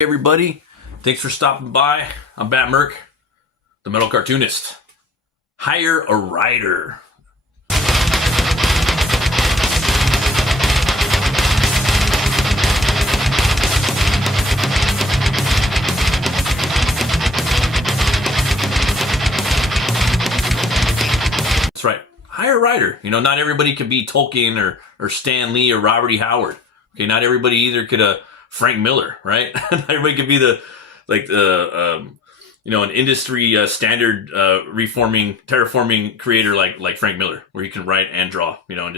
Hey everybody, thanks for stopping by. I'm BATTMURK, the metal cartoonist. Hire a writer. That's right, hire a writer. You know, not everybody could be Tolkien or Stan Lee or Robert E. Howard. Okay, not everybody either could Frank Miller, right? Not everybody could be an industry standard terraforming creator like Frank Miller, where you can write and draw, and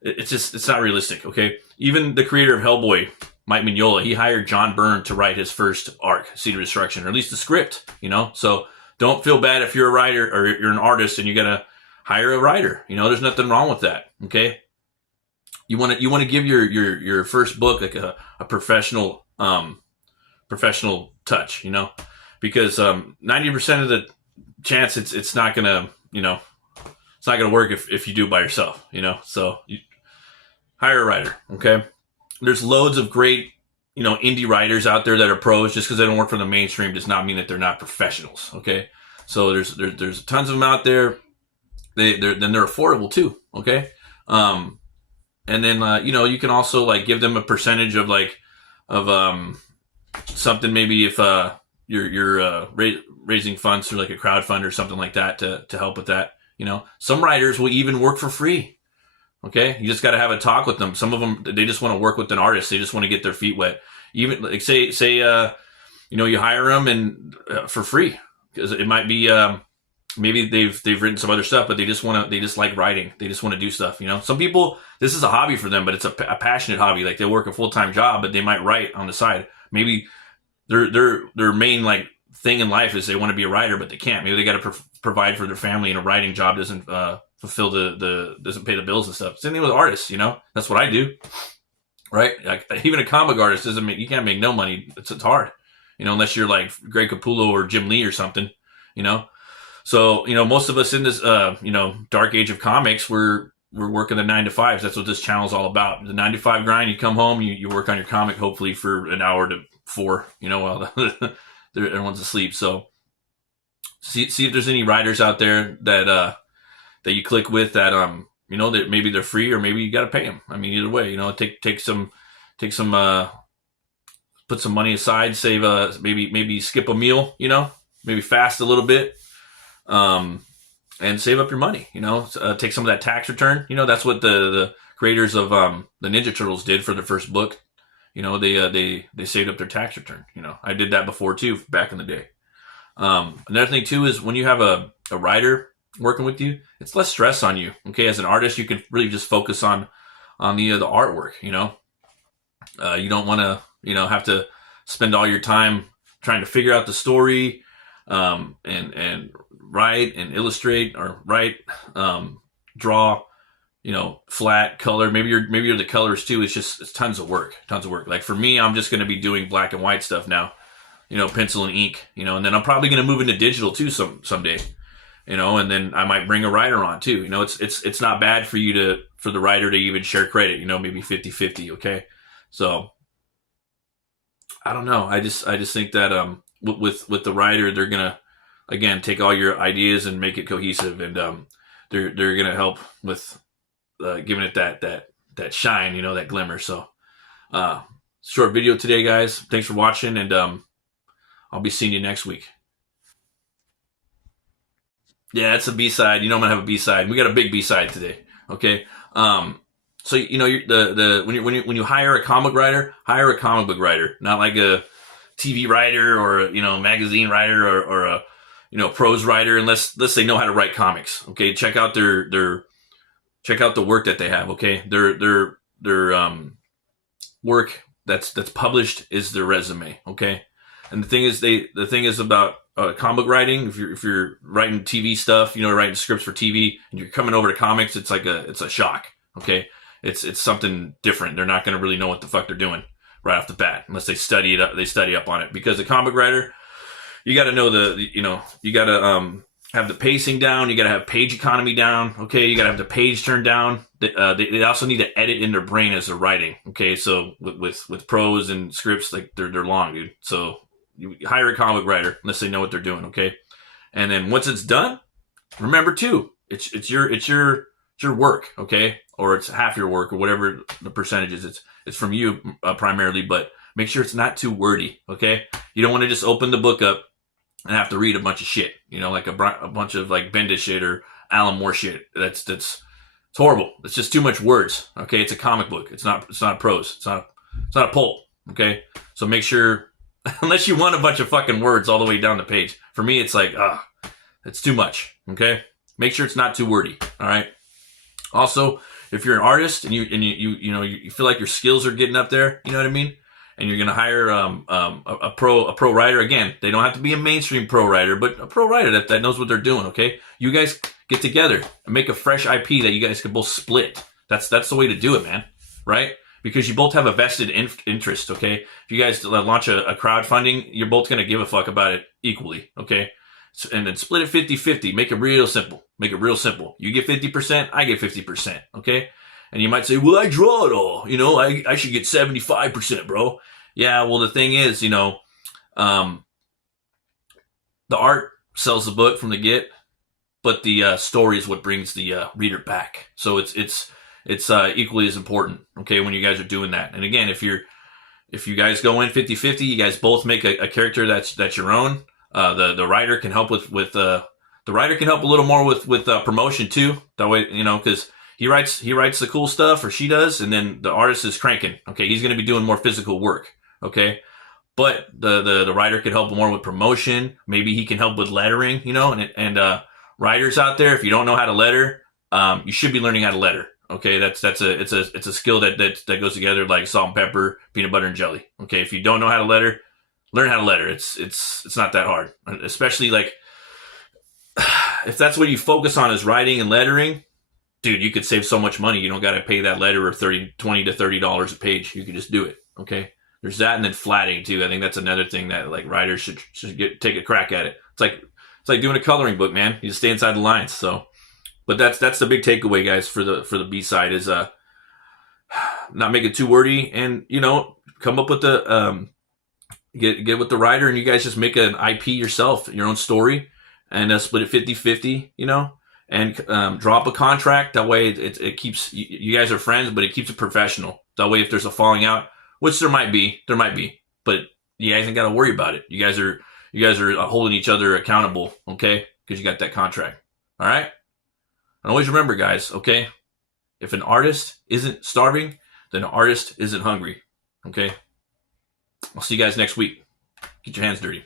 it's not realistic. Okay, even the creator of Hellboy, Mike Mignola, he hired John Byrne to write his first arc, Seed of Destruction, or at least the script. So don't feel bad if you're a writer or you're an artist and you gotta hire a writer. There's nothing wrong with that. Okay. You want to give your first book like a professional touch, because 90% of the chance it's not gonna it's not gonna work if you do it by yourself, So hire a writer, okay? There's loads of great indie writers out there that are pros. Just because they don't work for the mainstream does not mean that they're not professionals, okay? So there's tons of them out there. They're affordable too, okay? And then, you can also give them a percentage of something, maybe if, you're raising funds through a crowd fund or something like that to help with that. Some writers will even work for free. Okay. You just got to have a talk with them. Some of them, they just want to work with an artist. They just want to get their feet wet. Even say, you hire them and for free, because it might be, maybe they've written some other stuff, but they just like writing. They just want to do stuff. Some people, this is a hobby for them, but it's a passionate hobby. They work a full-time job, but they might write on the side. Maybe their main thing in life is they want to be a writer, but they can't. Maybe they got to provide for their family, and a writing job doesn't fulfill doesn't pay the bills and stuff. Same thing with artists. That's what I do, right? Even a comic artist you can't make no money. It's hard, unless you're like Greg Capullo or Jim Lee or something, So, most of us in this, dark age of comics, we're working the 9 to 5s. That's what this channel is all about. The 9 to 5 grind. You come home, you work on your comic, hopefully for an hour to 4, while everyone's asleep. So see if there's any writers out there that you click with that, that maybe they're free, or maybe you got to pay them. I mean, either way, take some, put some money aside, save, maybe skip a meal, maybe fast a little bit. And save up your money, take some of that tax return. That's what the creators of the Ninja Turtles did for their first book. They saved up their tax return. I did that before too, back in the day. Another thing too is when you have a writer working with you, it's less stress on you. Okay, as an artist, you can really just focus on the artwork. You don't want to have to spend all your time trying to figure out the story, and write and illustrate, or write, draw, flat, color. Maybe you're the colors too. It's tons of work. Like for me, I'm just going to be doing black and white stuff now, pencil and ink, and then I'm probably going to move into digital too someday, and then I might bring a writer on too. It's not bad for the writer to even share credit, maybe 50-50. Okay. So I don't know. I just think that, with the writer, they're going to, again, take all your ideas and make it cohesive, and they're going to help with giving it that shine, that glimmer. So short video today, guys. Thanks for watching, and I'll be seeing you next week. Yeah, it's a B-side. I'm gonna have a B-side. We got a big B-side today. Okay. So when you hire a comic writer, hire a comic book writer, not like a TV writer or magazine writer or a prose writer, unless they know how to write comics. Okay, check out check out the work that they have. Okay, their work that's published is their resume. Okay, and the thing is about comic writing. If you're writing TV stuff, writing scripts for TV, and you're coming over to comics, it's a shock. Okay, it's something different. They're not going to really know what the fuck they're doing right off the bat unless they study up on it. Because a comic writer, you got to know you got to have the pacing down. You got to have page economy down. Okay, you got to have the page turned down. They also need to edit in their brain as they're writing. Okay, so with prose and scripts, like they're long, dude. So you hire a comic writer unless they know what they're doing. Okay, and then once it's done, remember too, it's your work. Okay, or it's half your work or whatever the percentage is. It's from you primarily, but make sure it's not too wordy. Okay, you don't want to just open the book up and have to read a bunch of shit, you know, like a bunch of like Bendis shit or Alan Moore shit. It's horrible. It's just too much words. Okay, it's a comic book. It's not prose. It's not a pulp. Okay, so make sure, unless you want a bunch of fucking words all the way down the page. For me, it's like it's too much. Okay, make sure it's not too wordy. All right. Also, if you're an artist and you feel like your skills are getting up there, you know what I mean, and you're gonna hire a pro writer. Again, they don't have to be a mainstream pro writer, but a pro writer that knows what they're doing. Okay, you guys get together and make a fresh IP that you guys can both split. That's the way to do it, man. Right? Because you both have a vested interest. Okay, if you guys launch a crowdfunding, you're both gonna give a fuck about it equally. Okay, and then split it 50-50. Make it real simple. You get 50%, I get 50%. Okay. And you might say, well, I draw it all. You know, I should get 75%, bro. Yeah, well, the thing is, you know, the art sells the book from the get, but the story is what brings the reader back. So it's equally as important, okay, when you guys are doing that. And again, if you guys go in 50-50, you guys both make a character that's your own. The writer can help with the writer can help a little more with promotion too. That way, you know, because he writes the cool stuff, or she does, and then the artist is cranking. Okay, he's going to be doing more physical work. Okay, but the writer could help more with promotion. Maybe he can help with lettering. You know, and writers out there, if you don't know how to letter, you should be learning how to letter. Okay, it's a skill that goes together like salt and pepper, peanut butter and jelly. Okay, if you don't know how to letter, learn how to letter. It's not that hard, especially like if that's what you focus on is writing and lettering. Dude, you could save so much money. You don't got to pay that letterer $20 to $30 a page. You can just do it. Okay. There's that, and then flatting too. I think that's another thing that like writers should take a crack at it. It's like doing a coloring book, man. You just stay inside the lines. So, but that's the big takeaway, guys, for the B side is not make it too wordy, and you know, come up with the get with the writer, and you guys just make an IP yourself, your own story, and split it 50-50. You know. And drop a contract. That way it keeps, you guys are friends, but it keeps it professional. That way if there's a falling out, which there might be, but you guys ain't got to worry about it. You guys are holding each other accountable, okay? Because you got that contract. All right? And always remember, guys, okay? If an artist isn't starving, then an artist isn't hungry, okay? I'll see you guys next week. Get your hands dirty.